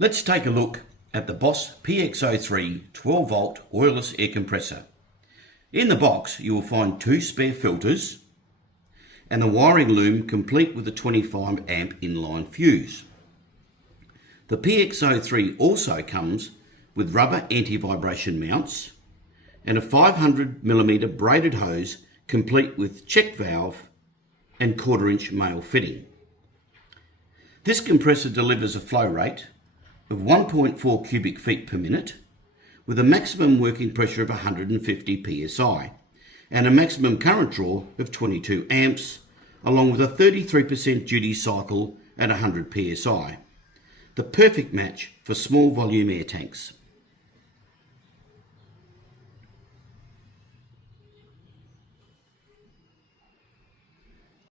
Let's take a look at the Boss PX03 12 volt oilless air compressor. In the box you will find two spare filters and the wiring loom complete with a 25 amp inline fuse. The PX03 also comes with rubber anti-vibration mounts and a 500mm braided hose complete with check valve and 1/4 inch male fitting. This compressor delivers a flow rate of 1.4 cubic feet per minute with a maximum working pressure of 150 psi and a maximum current draw of 22 amps along with a 33% duty cycle at 100 psi. The perfect match for small volume air tanks.